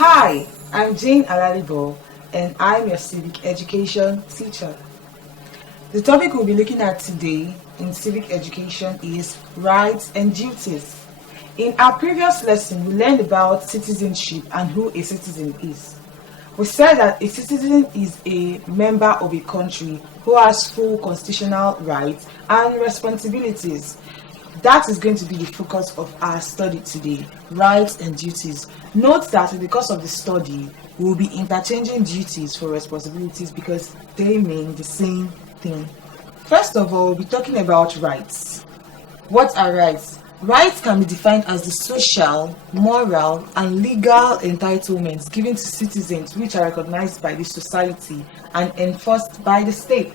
Hi, I'm Jane Alalibo and I'm your civic education teacher. The topic we'll be looking at today in civic education is rights and duties. In our previous lesson, we learned about citizenship and who a citizen is. We said that a citizen is a member of a country who has full constitutional rights and responsibilities. That is going to be the focus of our study today, rights and duties. Note that in the course of the study, we will be interchanging duties for responsibilities because they mean the same thing. First of all, we'll be talking about rights. What are rights? Rights can be defined as the social, moral, and legal entitlements given to citizens which are recognized by the society and enforced by the state.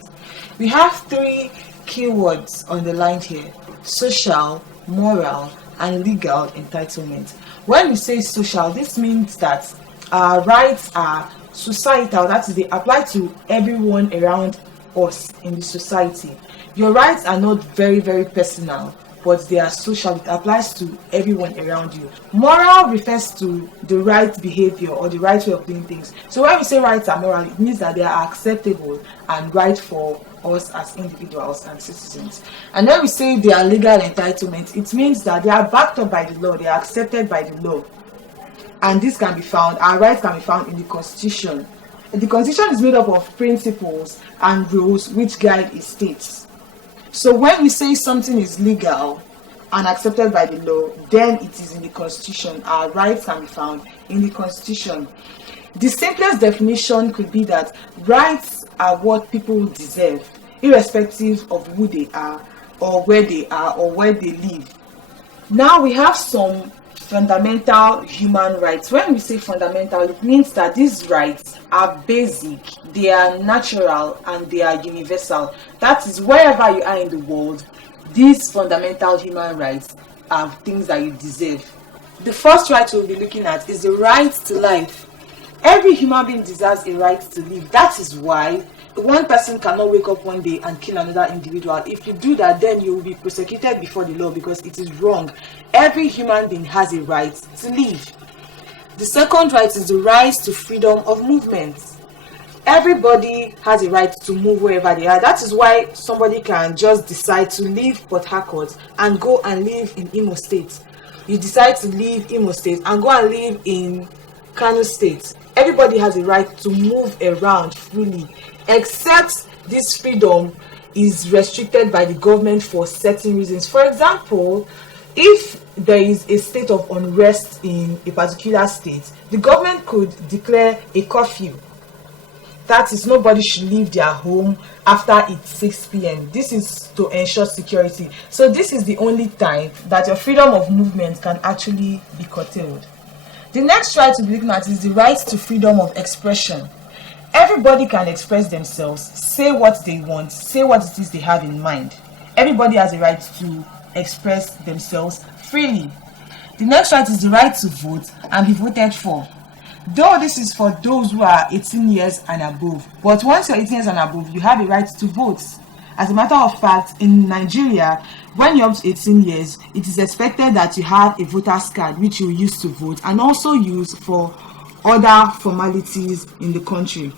We have three keywords underlined here: social, moral, and legal entitlement. When we say social, this means that our rights are societal, that is, they apply to everyone around us in the society. Your rights are not very personal, but they are social. It applies to everyone around you. Moral refers to the right behavior or the right way of doing things. So when we say rights are moral, it means that they are acceptable and right for us as individuals and citizens. And when we say they are legal entitlements, it means that they are backed up by the law, they are accepted by the law. And this can be found, our rights can be found in the Constitution. The Constitution is made up of principles and rules which guide its states. So when we say something is legal and accepted by the law, then it is in the Constitution. Our rights can be found in the Constitution. The simplest definition could be that rights are what people deserve, irrespective of who they are or where they live. Now we have some fundamental human rights. When we say fundamental, it means that these rights are basic, they are natural, and they are universal. That is, wherever you are in the world, these fundamental human rights are things that you deserve. The first right we'll be looking at is the right to life. Every human being deserves a right to live. That is why one person cannot wake up one day and kill another individual. If you do that, then you will be prosecuted before the law because it is wrong. Every human being has a right to live. The second right is the right to freedom of movement. Everybody has a right to move wherever they are. That is why somebody can just decide to leave Port Harcourt and go and live in Imo State. You decide to leave Imo State and go and live in Kano State. Everybody has a right to move around freely, except this freedom is restricted by the government for certain reasons. For example, if there is a state of unrest in a particular state, the government could declare a curfew. That is, nobody should leave their home after it's 6 p.m. This is to ensure security. So this is the only time that your freedom of movement can actually be curtailed. The next right to be looking at is the right to freedom of expression. Everybody can express themselves, say what they want, say what it is they have in mind. Everybody has a right to express themselves freely. The next right is the right to vote and be voted for. Though this is for those who are 18 years and above, but once you're 18 years and above, you have a right to vote. As a matter of fact, in Nigeria, when you're up to 18 years, it is expected that you have a voter's card which you use to vote and also use for other formalities in the country.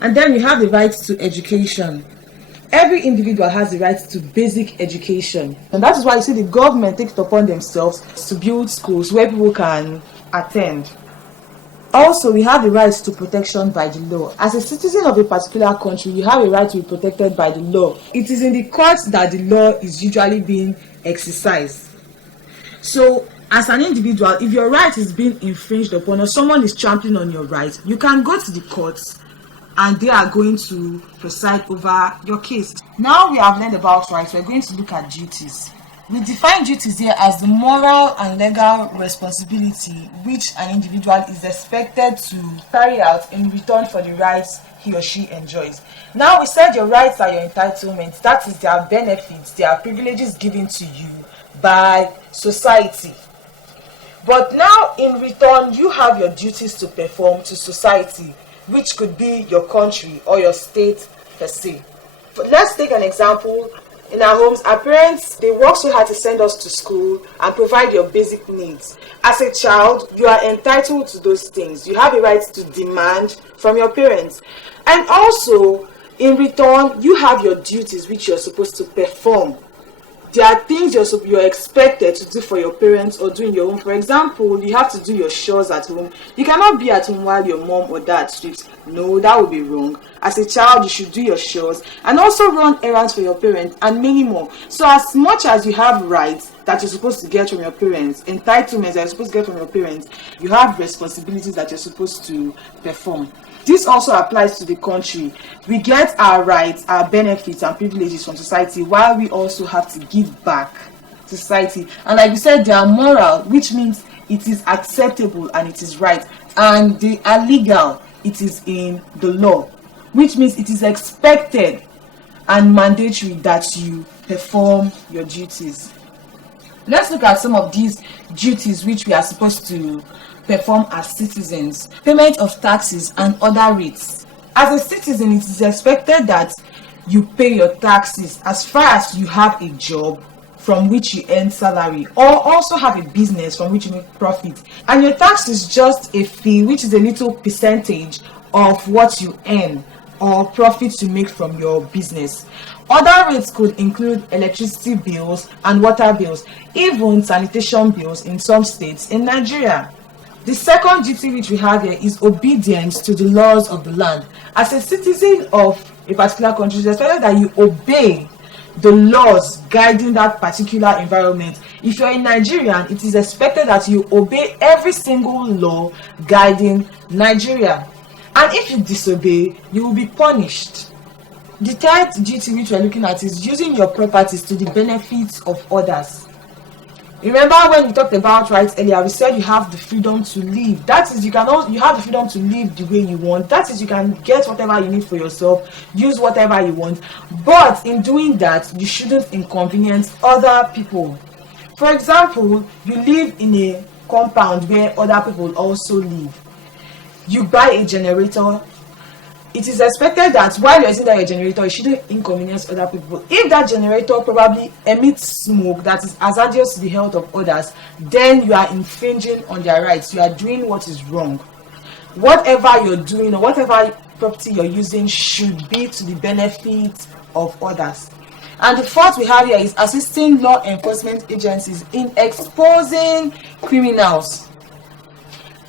And then we have the right to education. Every individual has the right to basic education. And that is why you see the government take it upon themselves to build schools where people can attend. Also, we have the right to protection by the law. As a citizen of a particular country, you have a right to be protected by the law. It is in the courts that the law is usually being exercised. So, as an individual, if your right is being infringed upon or someone is trampling on your right, you can go to the courts and they are going to preside over your case. Now we have learned about rights, we're going to look at duties. We define duties here as the moral and legal responsibility which an individual is expected to carry out in return for the rights he or she enjoys. Now we said your rights are your entitlements, that is, their benefits, their privileges given to you by society. But now in return, you have your duties to perform to society, which could be your country or your state per se. But let's take an example. In our homes, our parents, they work so hard to send us to school and provide your basic needs. As a child, you are entitled to those things. You have a right to demand from your parents. And also, in return, you have your duties which you're supposed to perform. There are things you're expected to do for your parents or do in your home. For example, you have to do your chores at home. You cannot be at home while your mom or dad sleeps. No, that would be wrong. As a child, you should do your chores and also run errands for your parents and many more. So as much as you have rights that you're supposed to get from your parents, entitlements that you're supposed to get from your parents, you have responsibilities that you're supposed to perform. This also applies to the country. We get our rights, our benefits and privileges from society, while we also have to give back to society. And like we said, they are moral, which means it is acceptable and it is right. And they are legal, it is in the law, which means it is expected and mandatory that you perform your duties. Let's look at some of these duties which we are supposed to perform as citizens. Payment of taxes and other rates. As a citizen, it is expected that you pay your taxes as far as you have a job from which you earn salary, or also have a business from which you make profit. And your tax is just a fee, which is a little percentage of what you earn or profits you make from your business. Other rates could include electricity bills and water bills, even sanitation bills in some states in Nigeria. The second duty which we have here is obedience to the laws of the land. As a citizen of a particular country, it's expected that you obey the laws guiding that particular environment. If you're in Nigeria, it is expected that you obey every single law guiding Nigeria. And if you disobey, you will be punished. The third duty which we're looking at is using your properties to the benefit of others. Remember when we talked about rights earlier, we said you have the freedom to live. That is, you have the freedom to live the way you want. That is, you can get whatever you need for yourself, use whatever you want. But in doing that, you shouldn't inconvenience other people. For example, you live in a compound where other people also live. You buy a generator. It is expected that while you're using that generator, you shouldn't inconvenience other people. If that generator probably emits smoke that is hazardous to the health of others, then you are infringing on their rights. You are doing what is wrong. Whatever you're doing or whatever property you're using should be to the benefit of others. And the fourth we have here is assisting law enforcement agencies in exposing criminals.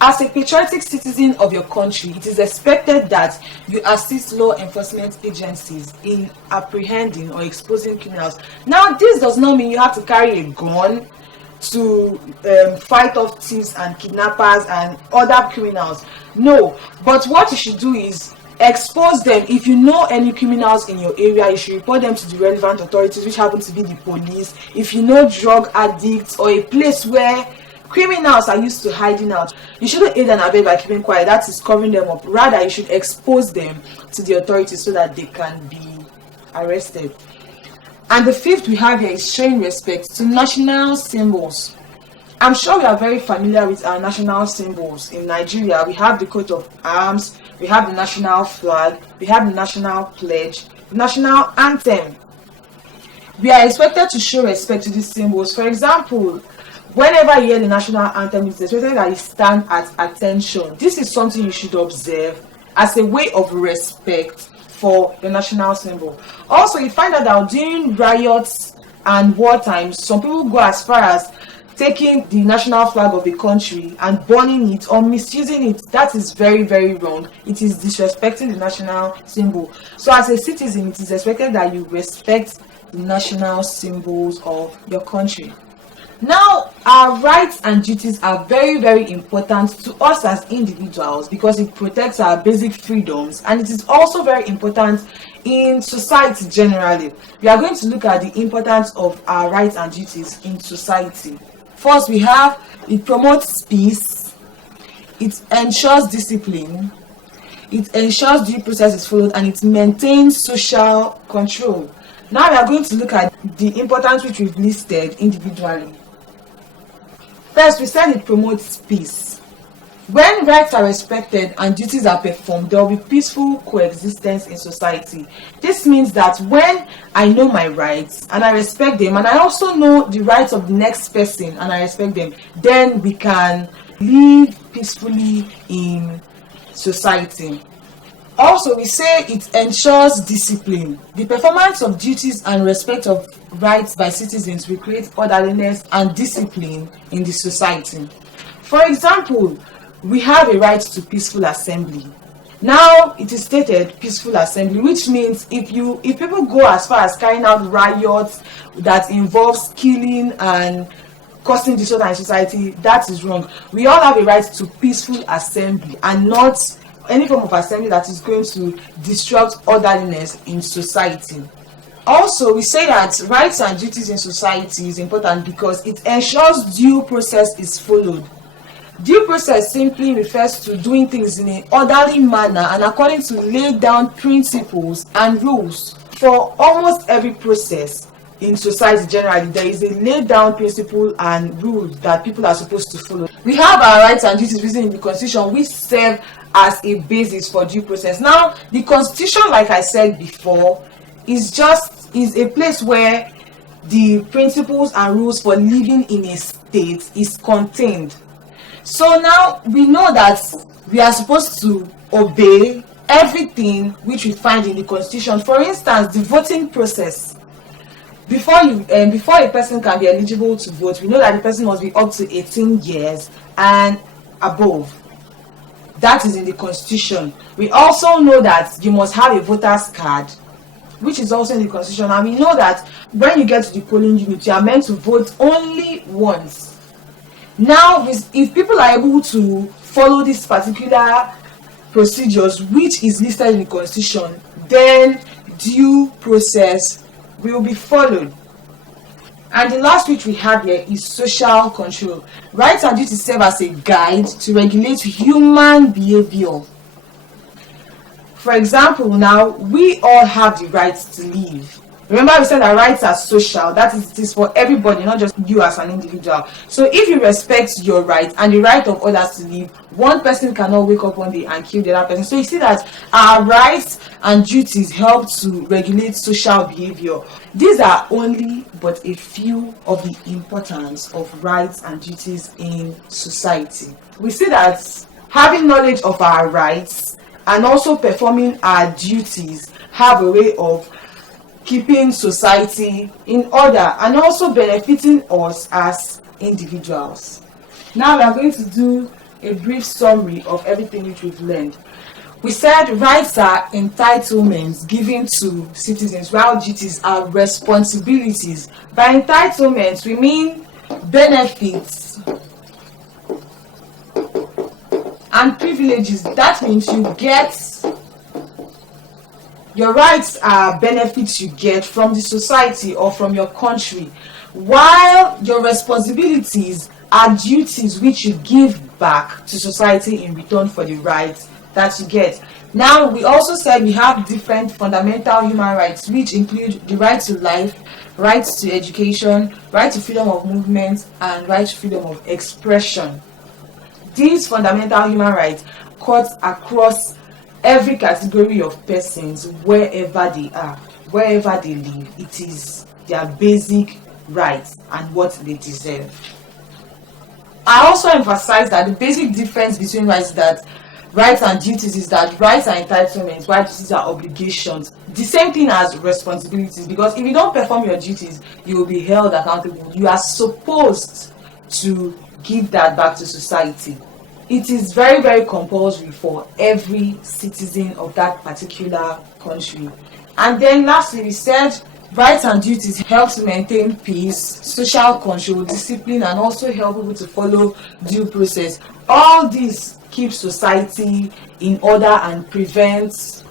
As a patriotic citizen of your country, it is expected that you assist law enforcement agencies in apprehending or exposing criminals. Now, this does not mean you have to carry a gun to fight off thieves and kidnappers and other criminals. No, but what you should do is expose them. If you know any criminals in your area, you should report them to the relevant authorities, which happen to be the police. If you know drug addicts or a place where criminals are used to hiding out, you shouldn't aid and abet by keeping quiet. That is covering them up. Rather, you should expose them to the authorities so that they can be arrested. And the fifth we have here is showing respect to national symbols. I'm sure we are very familiar with our national symbols. In Nigeria, we have the coat of arms, we have the national flag, we have the national pledge, the national anthem. We are expected to show respect to these symbols. For example, whenever you hear the national anthem, it's expected that you stand at attention. This is something you should observe as a way of respect for the national symbol. Also, you find out that during riots and war times, some people go as far as taking the national flag of the country and burning it or misusing it. That is very, very wrong. It is disrespecting the national symbol. So as a citizen, it is expected that you respect the national symbols of your country. Now, our rights and duties are very, very important to us as individuals because it protects our basic freedoms, and it is also very important in society generally. We are going to look at the importance of our rights and duties in society. First, we have it promotes peace, it ensures discipline, it ensures due process is followed, and it maintains social control. Now we are going to look at the importance which we've listed individually. First, we said it promotes peace. When rights are respected and duties are performed, there will be peaceful coexistence in society. This means that when I know my rights and I respect them, and I also know the rights of the next person and I respect them, then we can live peacefully in society. Also, we say it ensures discipline. The performance of duties and respect of rights by citizens will create orderliness and discipline in the society. For example, we have a right to peaceful assembly. Now it is stated peaceful assembly, which means if people go as far as carrying out riots that involves killing and causing disorder in society, that is wrong. We all have a right to peaceful assembly and not any form of assembly that is going to disrupt orderliness in society. Also, we say that rights and duties in society is important because it ensures due process is followed. Due process simply refers to doing things in an orderly manner and according to laid down principles and rules. For almost every process in society generally, there is a laid down principle and rules that people are supposed to follow. We have our rights and duties written in the Constitution, which serve as a basis for due process. Now, the Constitution, like I said before, is a place where the principles and rules for living in a state is contained. So now we know that we are supposed to obey everything which we find in the Constitution. For instance, the voting process. Before a person can be eligible to vote, we know that the person must be up to 18 years and above. That is in the Constitution. We also know that you must have a voter's card, which is also in the Constitution. And we know that when you get to the polling unit, you are meant to vote only once. Now, if people are able to follow these particular procedures, which is listed in the Constitution, then due process will be followed. And the last which we have here is social control. Rights and duties serve as a guide to regulate human behavior. For example, now we all have the right to live. Remember, we said that rights are social. That is, it is for everybody, not just you as an individual. So if you respect your right and the right of others to live, one person cannot wake up one day and kill the other person. So you see that our rights and duties help to regulate social behavior. These are only but a few of the importance of rights and duties in society. We see that having knowledge of our rights and also performing our duties have a way of keeping society in order and also benefiting us as individuals. Now we are going to do a brief summary of everything which we've learned. We said rights are entitlements given to citizens, while duties are responsibilities. By entitlements, we mean benefits and privileges. That means your rights are benefits you get from the society or from your country, while your responsibilities are duties which you give back to society in return for the rights that you get. Now, we also said we have different fundamental human rights, which include the right to life, right to education, right to freedom of movement, and right to freedom of expression. These fundamental human rights cut across every category of persons wherever they are, wherever they live. It is their basic rights and what they deserve. I also emphasize that the basic difference between rights and duties is that rights are entitlements, while duties are obligations. The same thing as responsibilities, because if you don't perform your duties, you will be held accountable. You are supposed to give that back to society. It is very, very compulsory for every citizen of that particular country. And then lastly, we said rights and duties help to maintain peace, social control, discipline, and also help people to follow due process. All this keeps society in order and prevents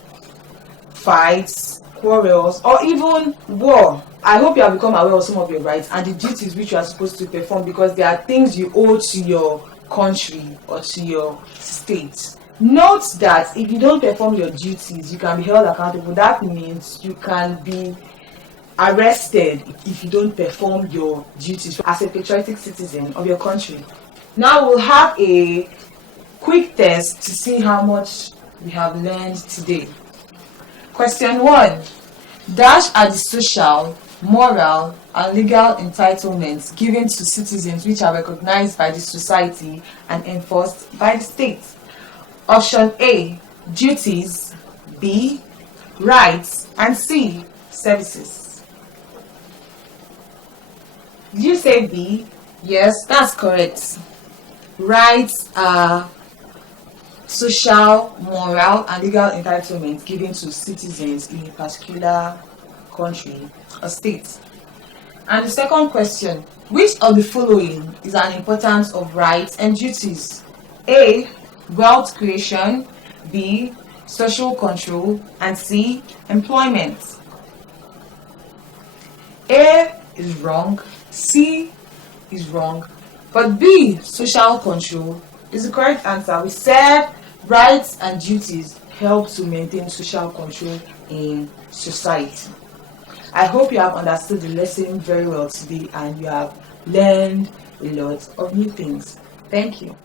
fights, quarrels, or even war. I hope you have become aware of some of your rights and the duties which you are supposed to perform, because there are things you owe to your country or to your state. Note that if you don't perform your duties, you can be held accountable. That means you can be arrested if you don't perform your duties as a patriotic citizen of your country. Now we'll have a Quick test to see how much we have learned today. Question 1. Dash are the social, moral, and legal entitlements given to citizens which are recognized by the society and enforced by the state. Option A, duties, B, rights, and C, services. Did you say B? Yes, that's correct. Rights are social, moral, and legal entitlements given to citizens in a particular country or state. And the second question, which of the following is an importance of rights and duties? A, wealth creation, B, social control, and C, employment. A is wrong, C is wrong, but B, social control, is the correct answer. We said rights and duties help to maintain social control in society. I hope you have understood the lesson very well today and you have learned a lot of new things. Thank you.